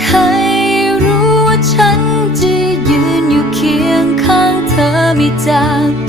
ใครรู้ว่าฉันจะยืนอยู่เคียงข้างเธอไม่จากไป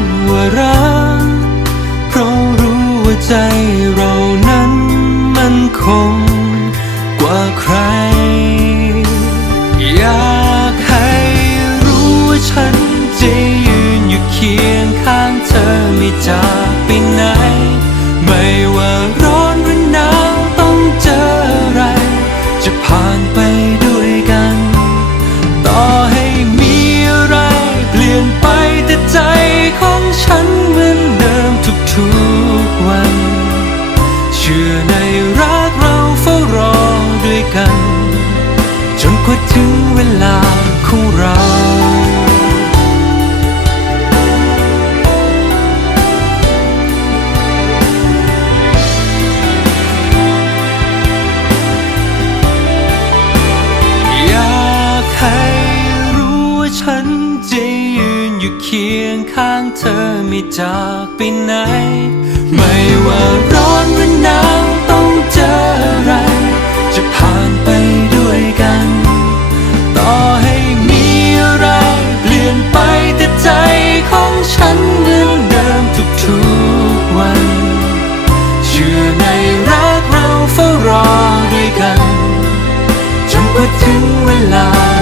ำว่ารัก เพราะรู้ว่าใจเรานั้นมันคงกว่าใคร ฉันจะยืนอยู่เคียงข้างเธอไม่จากไปไหน ไม่ว่าร้อนหรือหนาวต้องเจออะไร จะผ่านไปด้วยกัน ต่อให้มีอะไรเปลี่ยนไปแต่ใจของฉันเหมือนเดิมทุกๆวัน เชื่อในรักเราเฝ้ารอด้วยกัน จนกว่าถึงเวลา